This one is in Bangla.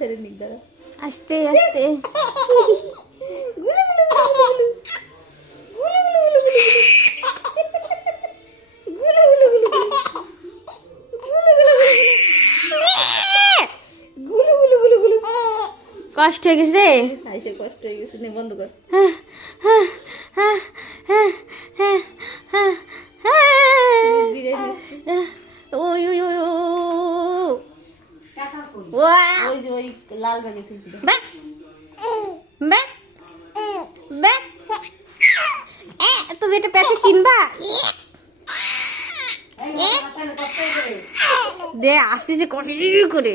ছেড়ে নিক দাঁড়া আস্তে আস্তে কষ্ট হয়ে গেছে আইসে কষ্ট হয়ে গেছে নে বন্ধ কর ওই ওই ওই ওই যে ওই লাল ব্যাগে থুইছিল তুমি এটা প্যাকেট কিনবা দে আসতেছে করে